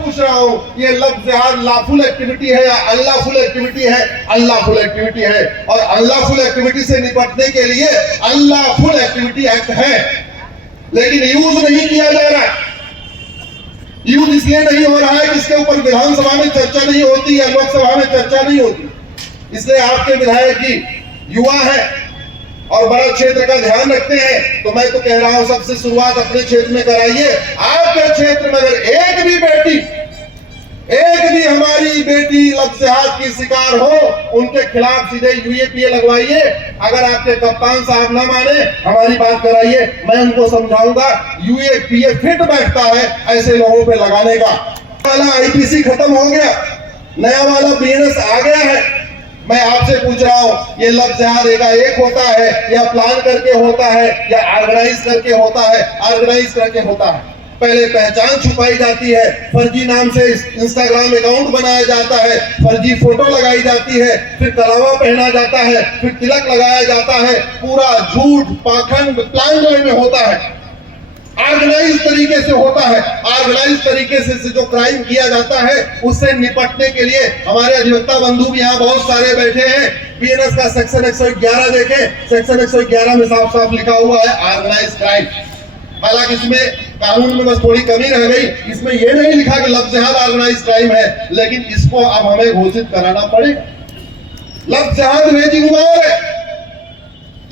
पूछ रहा हूं, ये लव जिहाद लॉफुल एक्टिविटी है या अनलॉफुल एक्टिविटी है? अनलॉफुल एक्टिविटी है। और अनलॉफुल एक्टिविटी से निपटने के लिए अनलॉफुल एक्टिविटी एक्ट है, लेकिन यूज नहीं किया जा रहा। यूज इसलिए नहीं हो रहा है कि इसके ऊपर विधानसभा में चर्चा नहीं होती या लोकसभा में चर्चा नहीं होती। इसलिए आपके विधायक जी युवा है और बड़ा क्षेत्र का ध्यान रखते हैं, तो मैं तो कह रहा हूं सबसे शुरुआत अपने क्षेत्र में कराइए। आपके क्षेत्र में अगर एक भी हमारी बेटी लव जिहाद की शिकार हो, उनके खिलाफ सीधे यूएपीए लगवाइए। अगर आपके कप्तान साहब ना माने, हमारी बात कराइए, मैं उनको समझाऊंगा। यूएपीए फिट बैठता है ऐसे लोगों पे लगाने का। वाला आईपीसी खत्म हो गया, नया वाला बीएनएस आ गया है। मैं आपसे पूछ रहा हूं, ये लव जिहाद एकाएक होता है या प्लान करके होता है या ऑर्गेनाइज करके होता है? ऑर्गेनाइज करके होता है। पहले पहचान छुपाई जाती है, फर्जी नाम से इंस्टाग्राम अकाउंट बनाया जाता है, फर्जी फोटो लगाई जाती है, फिर कलावा पहना जाता है, फिर तिलक लगाया जाता है। पूरा झूठ पाखंड प्लान में होता है, ऑर्गेनाइज तरीके से होता है। ऑर्गेनाइज तरीके से जो क्राइम किया जाता है, उससे निपटने के लिए हमारे अधिवक्ता बंधु भी यहाँ बहुत सारे बैठे हैं। बीएनएस का सेक्शन 111 देखें, सेक्शन 111 में साफ साफ लिखा हुआ है ऑर्गेनाइज क्राइम। हालांकि इसमें कानून में बस थोड़ी कमी रह गई, इसमें यह नहीं लिखा कि लव जिहाद ऑर्गेनाइज क्राइम है, लेकिन इसको अब हमें घोषित कराना पड़ेगा। लव जिहाद वेजिंग वॉर है।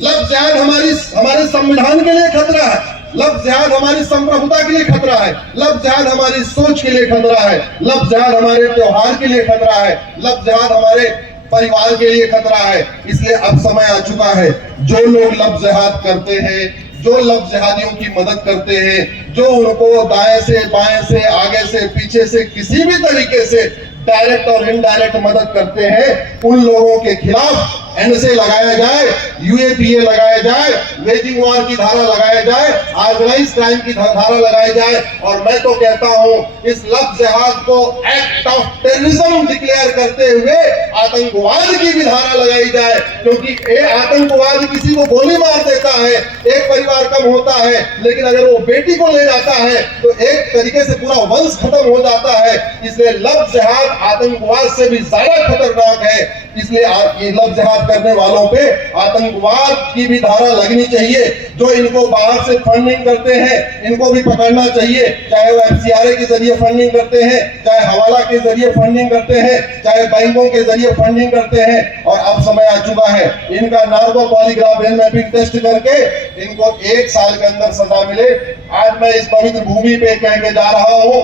लव जिहाद हमारे संविधान के लिए खतरा है। लव जिहाद हमारी संप्रभुता के लिए खतरा है। लव जिहाद हमारी सोच के लिए खतरा है। लव जिहाद हमारे त्योहार के लिए खतरा है। लव जिहाद हमारे परिवार के लिए खतरा है। इसलिए अब समय आ चुका है, जो लोग लव जिहाद करते हैं, जो लव जिहादियों की मदद करते हैं, जो उनको दाएं से बाएं से आगे से पीछे से किसी भी तरीके से डायरेक्ट और इनडायरेक्ट मदद करते हैं, उन लोगों के खिलाफ एनएसए लगाया जाए, यूएपीए लगाया जाए, वेजिंग वॉर की धारा लगाया जाए, ऑर्गेनाइज क्राइम की धारा लगाई जाए। और मैं तो कहता हूं, इस लव जिहाद को एक्ट ऑफ टेररिज्म डिक्लेयर करते हुए आतंकवाद की भी धारा लगाई जाए, क्योंकि आतंकवाद किसी को गोली मार देता है, एक परिवार कम होता है, लेकिन अगर वो बेटी को ले जाता है तो एक तरीके से पूरा वंश खत्म हो जाता है। इसलिए लव जिहाद आतंकवाद से भी ज्यादा खतरनाक है। इसलिए ये लव जिहाद करने वालों पे आतंकवाद की भी धारा लगनी चाहिए। जो इनको बाहर से फंडिंग करते हैं, इनको भी पकड़ना चाहिए, चाहे वो एफसीआरए के जरिए फंडिंग करते हैं, चाहे हवाला के जरिए फंडिंग करते हैं, चाहे बैंकों के जरिए फंडिंग करते हैं। और अब समय आ चुका है, इनका narco polygraph brain mapping test करके इनको 1 साल के अंदर सजा मिले। आज मैं इस पवित्र भूमि पे कह के जा रहा हूं,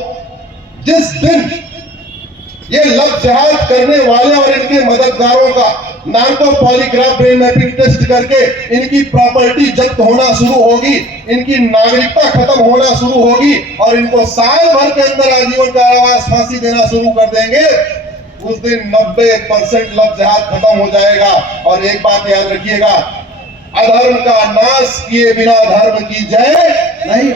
जिस दिन ये लव जिहाद करने वाले और इनके मददगारों का narco polygraph brain mapping test करके इनकी प्रॉपर्टी जब्त होना शुरू होगी, इनकी नागरिकता खत्म होना शुरू होगी और इनको साल भर के अंदर आजीवन कारावास फांसी देना शुरू कर देंगे, उस दिन 90% लव जिहाद खत्म हो जाएगा। और एक बात याद रखिएगा, अधर्म का नाश किए बिना धर्म की जय नहीं।